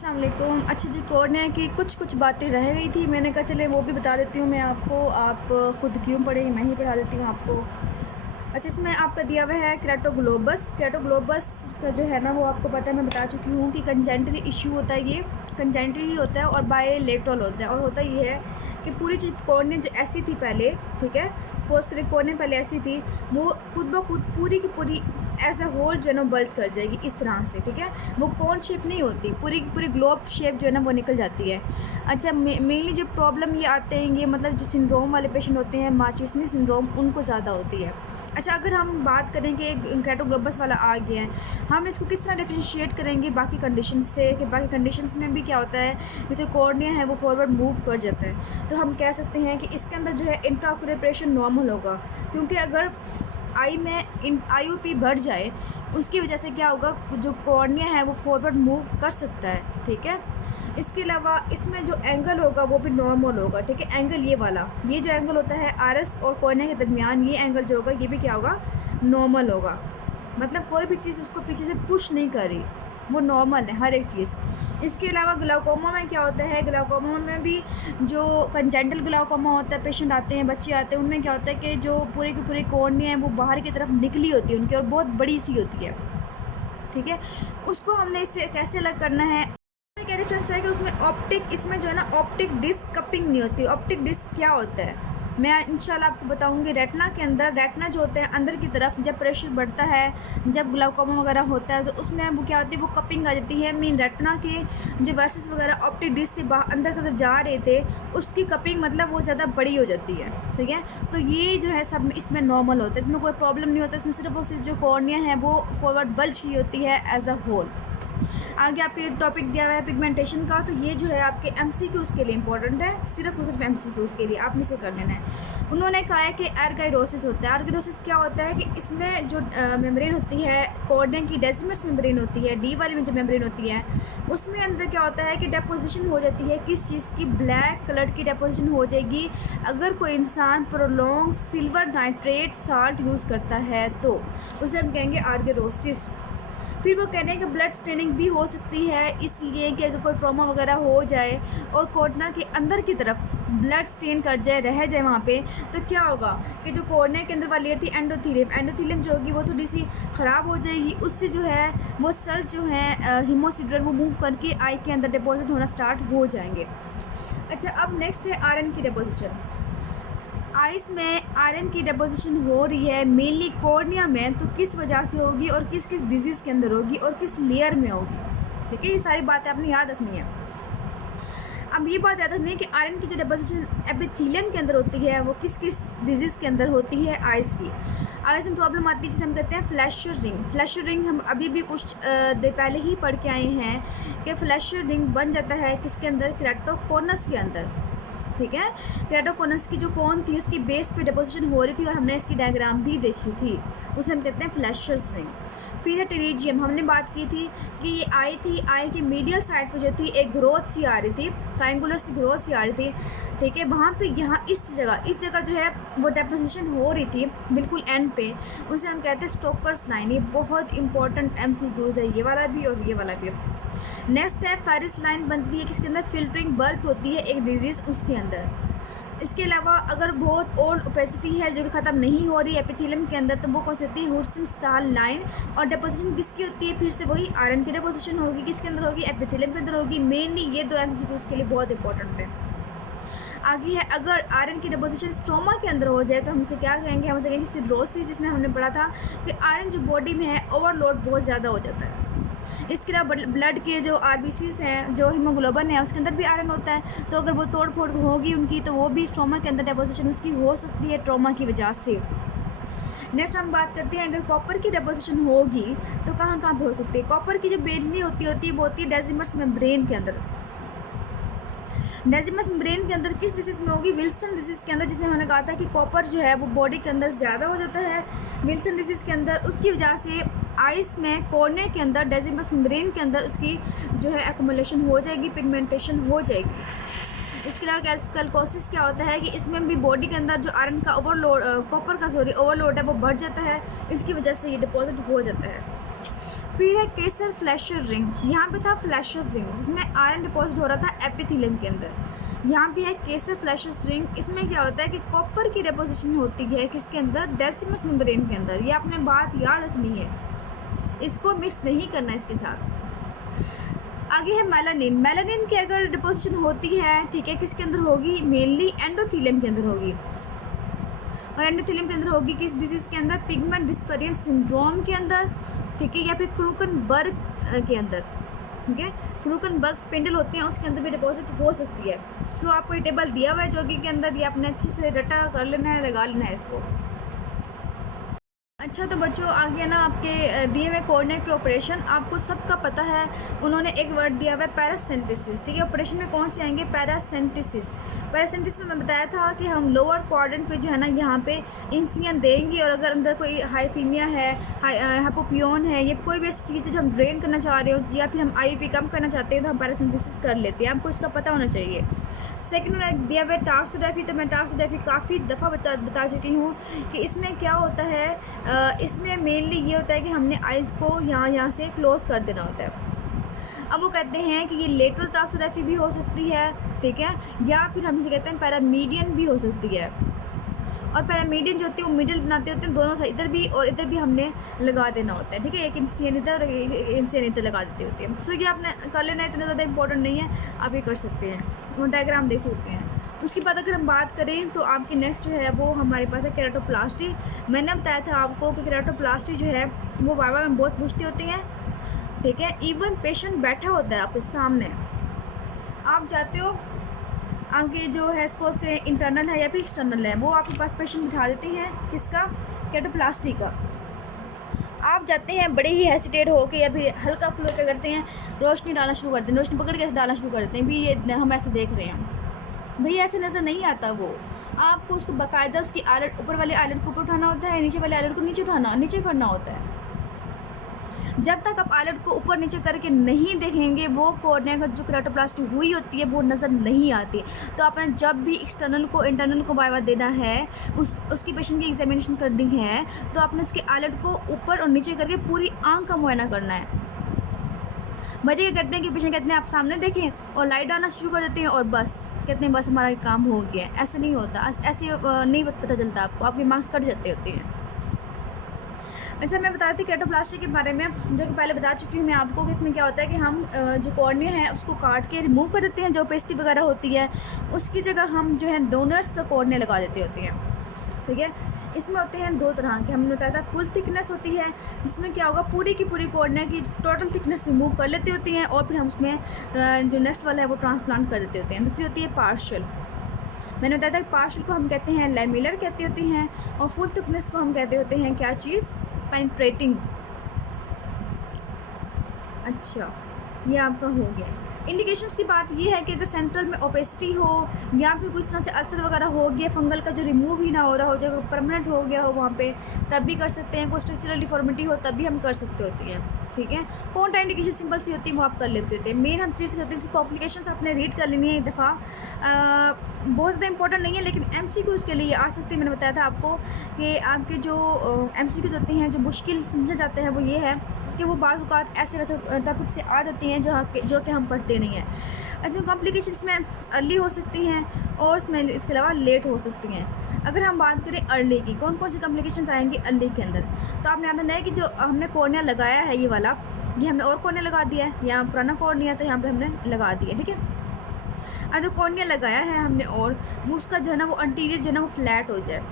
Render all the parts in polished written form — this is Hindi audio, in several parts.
अस्सलाम वालेकुम। अच्छा जी, कॉर्निया की कुछ बातें रह गई थी, मैंने कहा चले वो भी बता देती हूँ मैं आपको। आप ख़ुद क्यों पढ़ेंगे, मैं ही पढ़ा देती हूँ आपको। अच्छा, इसमें आपका दिया हुआ है केराटोग्लोबस। केराटोग्लोबस का जो है ना वो आपको पता है, मैं बता चुकी हूँ कि कंजेंटली इशू होता है, ये कंजेंटली ही होता है और बायलेटरल होता है। और होता ये है कि पूरी चीज़ कॉर्निया जो ऐसी थी पहले, ठीक है, सपोज करें कॉर्निया पहले ऐसी थी, वो खुद ब खुद पूरी की पूरी एज अ होल जो है ना बल्ज कर जाएगी इस तरह से, ठीक है। वो कौन शेप नहीं होती, पूरी की पूरी ग्लोब शेप जो है ना वो निकल जाती है। अच्छा, मेनली जो प्रॉब्लम ये आते हैं, ये मतलब जो सिंड्रोम वाले पेशेंट होते हैं, मार्चिसनी सिंड्रोम, उनको ज़्यादा होती है। अच्छा, अगर हम बात करें कि केराटोग्लोबस वाला आ गया है, हम इसको किस तरह डिफरेंशिएट करेंगे बाकी कंडीशन से, कि बाकी कंडीशंस में भी क्या होता है कि जो कॉर्निया है वो फॉरवर्ड मूव कर जाता है। तो हम कह सकते हैं कि इसके अंदर जो है इंट्राओक्यूलर प्रेशर नॉर्मल होगा, क्योंकि अगर आई में IOP बढ़ जाए उसकी वजह से क्या होगा, जो कॉर्निया है वो फॉरवर्ड मूव कर सकता है, ठीक है। इसके अलावा इसमें जो एंगल होगा वो भी नॉर्मल होगा, ठीक है। एंगल ये वाला, ये जो एंगल होता है RS और कॉर्निया के दरमियान, ये एंगल जो होगा ये भी क्या होगा, नॉर्मल होगा। मतलब कोई भी चीज़ उसको पीछे से पुश नहीं कर रही, वो नॉर्मल है हर एक चीज़। इसके अलावा ग्लाउकोमा में क्या होता है, ग्लाउकोमा में भी जो कंजेंटल ग्लाउकोमा होता है, पेशेंट आते हैं, बच्चे आते हैं, उनमें क्या होता है कि जो पूरी की पूरी कॉर्निया है वो बाहर की तरफ निकली होती है उनकी, और बहुत बड़ी सी होती है, ठीक है। उसको हमने इससे कैसे अलग करना है, क्या डिफरेंस है कि उसमें ऑप्टिक, इसमें जो है ना ऑप्टिक डिस्क कपिंग नहीं होती। ऑप्टिक डिस्क क्या होता है मैं इंशाल्लाह आपको बताऊंगी। रेटिना के अंदर, रेटिना जो होता है अंदर की तरफ, जब प्रेशर बढ़ता है, जब ग्लाउकोमा वगैरह होता है, तो उसमें वो क्या होती है, वो कपिंग आ जाती है। मीन रेटिना के जो वेसल्स वगैरह ऑप्टिक डिस्क से बाहर अंदर की तरफ जा रहे थे, उसकी कपिंग मतलब वो ज़्यादा बड़ी हो जाती है, सही है। तो ये जो है सब इसमें नॉर्मल होता है, इसमें कोई प्रॉब्लम नहीं होता। इसमें सिर्फ वो जो कॉर्निया है वो फॉरवर्ड बल्ज ही होती है एज अ होल। आगे आपके टॉपिक दिया हुआ है पिगमेंटेशन का, तो ये जो है आपके MCQs के लिए इंपॉर्टेंट है, सिर्फ और सिर्फ MCQs के लिए आपने से कर लेना है। उन्होंने कहा है कि आर्गाइरोसिस होता है। आर्गाइरोसिस क्या होता है कि इसमें जो मेम्ब्रेन होती है कॉर्निया की, डेसिमस मेम्ब्रेन होती है, डी वाली में जो मेम्ब्रेन होती है, उसमें अंदर क्या होता है कि डेपोजिशन हो जाती है किस चीज़ की, ब्लैक कलर की डेपोजिशन हो जाएगी अगर कोई इंसान prolong silver nitrate salt use करता है, तो उसे हम कहेंगे आर्गाइरोसिस। फिर वो कहने कि ब्लड स्टेनिंग भी हो सकती है, इसलिए कि अगर कोई ट्रॉमा वगैरह हो जाए और कॉर्निया के अंदर की तरफ ब्लड स्टेन कर जाए, रह जाए वहाँ पे, तो क्या होगा कि जो कॉर्निया के अंदर वाली लेयर थी एंडोथीलियम, एंडोथीलियम जो होगी वो थोड़ी सी ख़राब हो जाएगी, उससे जो है वो सेल्स जो हैं हीमोसिडर वो मूव करके आई के अंदर डिपॉजिट होना स्टार्ट हो जाएंगे। अच्छा, अब नेक्स्ट है आयरन की डिपॉजिशन। आइस में आयरन की डिपोजिशन हो रही है मेनली कॉर्निया में, तो किस वजह से होगी और किस किस डिजीज़ के अंदर होगी और किस लेयर में होगी, ठीक है। ये सारी बातें आपने याद रखनी है। अब ये बात याद रखनी है कि आयरन की जो डिपोजिशन एपिथेलियम के अंदर होती है वो किस किस डिजीज़ के अंदर होती है, आइस की। आइस में प्रॉब्लम आती है जिसे हम कहते हैं फ्लैशर रिंग। फ्लैशर रिंग हम अभी भी कुछ देर पहले ही पढ़ के आए हैं कि फ्लैशर रिंग बन जाता है किसके अंदर, केराटोकोनस के अंदर, ठीक है। केराटोकोनस की जो कोन थी उसकी बेस पे डिपोजिशन हो रही थी और हमने इसकी डायग्राम भी देखी थी, उसे हम कहते हैं फ्लैशर्स रिंग। फिर है टेरिजियम, हमने बात की थी कि ये आई थी, आई की मीडियल साइड पे जो थी एक ग्रोथ सी आ रही थी, ट्रायंगुलर सी ग्रोथ सी आ रही थी, ठीक है। वहाँ पे यहाँ इस जगह जो है वो डिपोजिशन हो रही थी बिल्कुल एंड पे, उसे हम कहते हैं स्टोकर्स लाइन। ये बहुत इंपॉर्टेंट MCQs है, ये वाला भी और ये वाला भी। नेक्स्ट है फेरिस लाइन बनती है किसके अंदर, फिल्टरिंग बल्ब होती है एक डिजीज़ उसके अंदर। इसके अलावा अगर बहुत ओल्ड ओपेसिटी है जो कि ख़त्म नहीं हो रही है एपिथेलियम के अंदर, तो वो कौन सी होती है, हुड्सन-स्टाल लाइन। और डिपोजिशन किसकी होती है, फिर से वही आयरन की डिपोजिशन होगी, किसके अंदर होगी, एपिथेलियम के अंदर होगी। मेनली ये दो MCQs के लिए बहुत इंपॉर्टेंट है। आगे है अगर आयरन की डिपोजिशन स्टोमा के अंदर हो जाए तो हम उसे क्या कहेंगे, हम उसे कहेंगे सिरोसिस, जिसमें हमने पढ़ा था कि आयरन जो बॉडी में है ओवरलोड बहुत ज़्यादा हो जाता है। इसके अलावा ब्लड के जो RBCs हैं, जो हीमोग्लोबिन है, उसके अंदर भी आयरन होता है, तो अगर वो तोड़ फोड़ होगी उनकी तो वो भी स्टोमा के अंदर डिपोजिशन उसकी हो सकती है ट्रॉमा की वजह से। नेक्स्ट हम बात करते हैं अगर कॉपर की डिपोजिशन होगी तो कहाँ कहाँ पर हो सकती है। कॉपर की जो बेननी होती है वो होती है डेसिमस मेम्ब्रेन के अंदर। डेसिमस मेम्ब्रेन के अंदर किस डिजीज़ में होगी, विल्सन डिजीज़ के अंदर, जिसमें हमने कहा था कि कॉपर जो है वो बॉडी के अंदर ज़्यादा हो जाता है विल्सन डिजीज़ के अंदर। उसकी वजह से आइस में कॉर्निया के अंदर डेसिमस मेम्ब्रेन के अंदर उसकी जो है एक्युमुलेशन हो जाएगी, पिगमेंटेशन हो जाएगी। इसके अलावा कैल्कोसिस क्या होता है कि इसमें भी बॉडी के अंदर जो आयरन का ओवरलोड, कॉपर का ओवरलोड है वो बढ़ जाता है, इसकी वजह से ये डिपॉजिट हो जाता है। फिर है केसर फ्लैशर रिंग, यहाँ पे था फ्लैशर्स रिंग जिसमें आयरन डिपॉजिट हो रहा था एपिथेलियम के अंदर। यहाँ पे है केसर फ्लैशर्स रिंग, इसमें क्या होता है कि कॉपर की डिपोजिशन होती है किसके अंदर, डेसिमस मेम्ब्रेन के अंदर। ये आपने बात याद रखनी है, इसको मिक्स नहीं करना इसके साथ। आगे है मेलानिन। मेलानिन की अगर डिपोजिशन होती है, ठीक है, किसके अंदर होगी, मेनली एंडोथेलियम के अंदर होगी। और एंडोथेलियम के अंदर होगी किस डिजीज़ के अंदर, पिगमेंट डिस्पेरियम सिंड्रोम के अंदर, ठीक है, या फिर क्रूकनबर्ग के अंदर, ठीक है, क्रूकनबर्ग स्पिंडल होते हैं उसके अंदर भी डिपॉजिट हो सकती है। सो आपको ये टेबल दिया हुआ है जोगी के अंदर, ये आपने अच्छे से रटा कर लेना है, लगा लेना है इसको। अच्छा तो बच्चों आगे ना आपके दिए हुए कोऑर्डिनेट के ऑपरेशन आपको सबका पता है। उन्होंने एक वर्ड दिया हुआ है पैरासिंथेसिस, ठीक है। ऑपरेशन में कौन से आएंगे, पैरासिंथेसिस। पैरासिंथेसिस में मैं बताया था कि हम लोअर क्वाड्रेंट पे जो है ना यहाँ पे इंसियन देंगे, और अगर अंदर कोई हाइफीमिया है, हाइपोपियोन है, ये कोई भी ऐसी चीज़ है जो हम ड्रेन करना चाह रहे हो या फिर हम आईयूपी कम करना चाहते हैं तो हम पैरासिंथेसिस कर लेते हैं। आपको इसका पता होना चाहिए। सेकंड में दिया हुआ है टार्सोडेफी, तो मैं टार्सोडेफी काफ़ी दफ़ा बता चुकी हूँ कि इसमें क्या होता है, इसमें मेनली ये होता है कि हमने आइज़ को यहाँ से क्लोज़ कर देना होता है। अब वो कहते हैं कि ये लेटरल टार्सोडेफी भी हो सकती है, ठीक है, या फिर हम इसे कहते हैं पैरामीडियन भी हो सकती है। और पैरामीडियन जो होती है वो मिडिल बनाते होते हैं दोनों साइड, इधर भी और इधर भी हमने लगा देना होता है, ठीक है। एक इंसियन इधर और एक इंसियन इधर लगा देती होती है। सो ये आपने कर लेना है, इतना ज़्यादा इंपॉर्टेंट नहीं है, आप ये कर सकते हैं, वो डायग्राम देख सकते हैं। उसके बाद अगर हम बात करें तो आपकी नेक्स्ट जो है वो हमारे पास है केराटोप्लास्टी। मैंने बताया था आपको कि केराटोप्लास्टी जो है वो वाइवा में बहुत पूछती होती हैं, ठीक है। इवन पेशेंट बैठा होता है आपके सामने, आप जाते हो, आपके जो है सपोज करें इंटरनल है या फिर एक्सटर्नल है, वो आपके पास पेशेंट बिठा देती हैं, किसका, केराटोप्लास्टी का। आप जाते हैं बड़े ही हेसिटेट होकर या फिर हल्का फुल्का क्या करते हैं, रोशनी डालना शुरू करते हैं, रोशनी पकड़ के डालना शुरू कर देते हैं, भी ये हम ऐसे देख रहे हैं, भैया ऐसे नज़र नहीं आता। वो आपको उसको बाकायदा उसकी आयलेट, ऊपर वाले आयलेट को ऊपर उठाना होता है, नीचे वाले आयलेट को नीचे करना होता है। जब तक आप आयलेट को ऊपर नीचे करके नहीं देखेंगे वो कोऑर्डिनेट जो केराटोप्लास्टी हुई होती है वो नज़र नहीं आती। तो आपने जब भी एक्सटर्नल को इंटरनल को वाइवा देना है, उसकी पेशेंट की एग्जामिनेशन करनी है, तो आपने उसके आयलेट को ऊपर और नीचे करके पूरी आँख का मुआयना करना है। बच्चे क्या करते हैं कि पेशेंट कहते हैं आप सामने देखें और लाइट आना शुरू कर देते हैं और बस कहते हैं बस हमारा काम हो गया। ऐसा नहीं होता, ऐसे नहीं पता चलता आपको, आपके मार्क्स कट जाते होते हैं। अच्छा मैं बता रही थी केराटोप्लास्टी के बारे में, जो कि पहले बता चुकी हूँ मैं आपको कि इसमें क्या होता है कि हम जो कॉर्निया है उसको काट के रिमूव कर देते हैं, जो पेस्टी वगैरह होती है उसकी जगह हम जो है डोनर्स का कॉर्निया लगा देते होते हैं, ठीक है। इसमें होते हैं दो तरह के, हमने बताया था फुल थिकनेस होती है जिसमें क्या होगा पूरी की पूरी कॉर्निया की टोटल थिकनेस रिमूव कर लेती होती हैं और फिर हम उसमें जो नेक्स्ट वाला है वो ट्रांसप्लांट कर देते होते हैं। दूसरी होती है पार्शियल। मैंने बताया था कि पार्शियल को हम कहते हैं लैमिलर कहती होती हैं और फुल थिकनेस को हम कहते होते हैं क्या चीज़, पेनिट्रेटिंग। अच्छा ये आपका हो गया। इंडिकेशंस की बात ये है कि अगर सेंट्रल में ओपेसिटी हो या फिर कुछ तरह से अल्सर वगैरह हो गया, फंगल का जो रिमूव ही ना हो रहा हो, जो परमानेंट हो गया हो वहाँ पे, तब भी कर सकते हैं। कोई स्ट्रक्चरल डिफॉर्मिटी हो तब भी हम कर सकते होती हैं, ठीक है। कौन सा इंडिकेशन सिंपल सी होती है वो आप कर लेते होते हैं। मेन हम चीज़ करते हैं इसकी कॉम्प्लिकेशंस आपने रीड कर लेनी है एक दफ़ा, बहुत ज़्यादा इंपॉर्टेंट नहीं है लेकिन MCQs के लिए आ सकती है। मैंने बताया था आपको कि आपके जो MCQs होती हैं जो मुश्किल समझे जाते हैं वो ये है कि वो बाज़ औक़ात ऐसे वैसे टॉपिक से आ जाती हैं जो कि हम पढ़ते नहीं हैं। ऐसे कॉम्प्लिकेशंस में अर्ली हो सकती हैं और इसमें इसके अलावा लेट हो सकती हैं। अगर हम बात करें अर्ली की, कौन कौन सी कॉम्प्लिकेशंस आएंगी अर्ली के अंदर, तो आपने याद रखना है कि जो हमने कॉर्निया लगाया है ये वाला, ये हमने और कॉर्निया लगा दिया है, यहाँ पुराना कॉर्निया तो यहाँ पे हमने लगा दिया, ठीक है। अब जो कॉर्निया लगाया है हमने और वो उसका जो है ना वो अंटीरियर जो है ना वो फ्लैट हो जाए,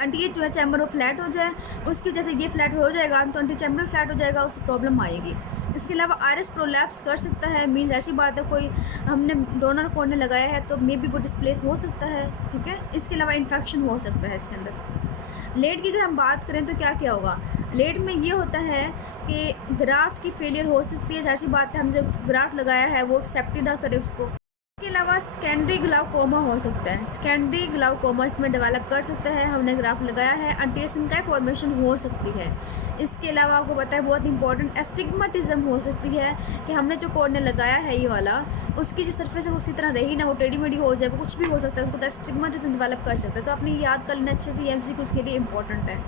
अंटीरियर जो है चैम्बर वो फ्लैट हो जाए, उसकी वजह से ये फ्लैट हो जाएगा तो अंटी चैम्बर फ्लैट हो जाएगा, उससे प्रॉब्लम आएगी। इसके अलावा आयरिस प्रोलैप्स कर सकता है, मीन्स ऐसी बात है कोई हमने डोनर कॉर्निया लगाया है तो मे बी वो डिस्प्लेस हो सकता है, ठीक है। इसके अलावा इन्फेक्शन हो सकता है इसके अंदर। लेट की अगर हम बात करें तो क्या क्या होगा, लेट में ये होता है कि ग्राफ्ट की फेलियर हो सकती है, ऐसी बात है हम जो ग्राफ्ट लगाया है वो एक्सेप्ट ना करे उसको। इसके अलावा सेकेंडरी ग्लाउकोमा हो सकता है, सेकेंडरी ग्लाउकोमा इसमें डेवलप कर सकता है, हमने ग्राफ्ट लगाया है, अंटिएशन का फॉर्मेशन हो सकती है। इसके अलावा आपको पता है बहुत इंपॉर्टेंट एस्टिग्मेटिज्म हो सकती है कि हमने जो कॉर्निया लगाया है ये वाला, उसकी जो सरफेस है उसी तरह रही ना, वो टेढ़ी मेढ़ी हो जाए, वो कुछ भी हो सकता है, उसको तो एस्टिग्मेटिज्म डेवलप कर सकता है। तो आपने याद कर लेना अच्छे से, MCQ उसके लिए इंपॉर्टेंट है।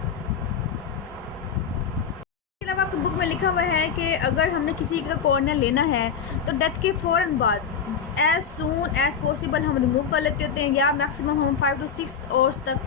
अगर हमने किसी का कॉर्निया लेना है तो डेथ के फ़ौरन बाद एज़ सून एज़ पॉसिबल हम रिमूव कर लेते होते हैं, या मैक्सिमम हम 5 to 6 आवर्स तक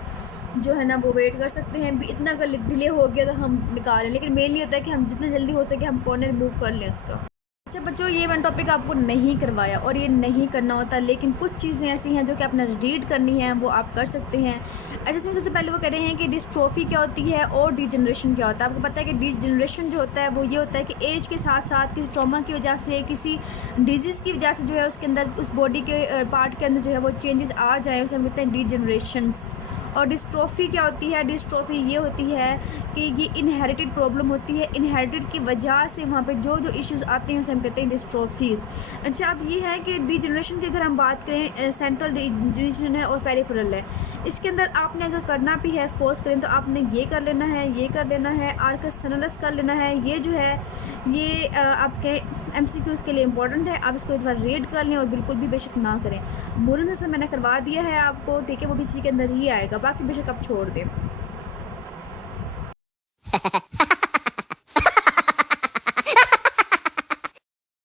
जो है ना वो वेट कर सकते हैं। इतना अगर डिले हो गया तो हम निकालें, लेकिन मेनली होता है कि हम जितने जल्दी हो सके हम कॉर्निया रिमूव कर लें उसका। अच्छा बच्चों, ये मैंने टॉपिक आपको नहीं करवाया और ये नहीं करना होता, लेकिन कुछ चीज़ें ऐसी हैं जो कि आपने रीड करनी है, वो आप कर सकते हैं। अच्छा, इसमें सबसे पहले वो कह रहे हैं कि डिस्ट्रोफी क्या होती है और डीजनरेशन क्या होता है। आपको पता है कि डीजनरेशन जो होता है वो ये होता है कि एज के साथ साथ किसी ट्रॉमा की वजह से, किसी डिजीज़ की वजह से जो है उसके अंदर, उस बॉडी के पार्ट के अंदर जो है वो चेंजेस आ जाएँ, उसे हम कहते हैं डीजनरेशंस। और डिस्ट्रोफी क्या होती है? डिस्ट्रोफी ये होती है कि ये इनहेरिटेड प्रॉब्लम होती है, इनहेरिटेड की वजह से वहाँ पे जो जो इश्यूज़ आते हैं उसे हम कहते हैं डिस्ट्रोफीज़। अच्छा, अब ये है कि डीजनरेशन की अगर हम बात करें, सेंट्रल डीजनरेशन है और पेरिफेरल है। इसके अंदर आपने अगर करना भी है, सपोज करें तो आपने ये कर लेना है, ये कर लेना है, आर्कस सनलस कर लेना है। ये जो है ये आपके MCQs के लिए इंपॉर्टेंट है, आप इसको एक बार रीड कर लें और बिल्कुल भी बेशक ना करें। मूलन से मैंने करवा दिया है आपको, ठीक है, वो भी इसी के अंदर ही आएगा, बाकी बेशक आप छोड़ दें।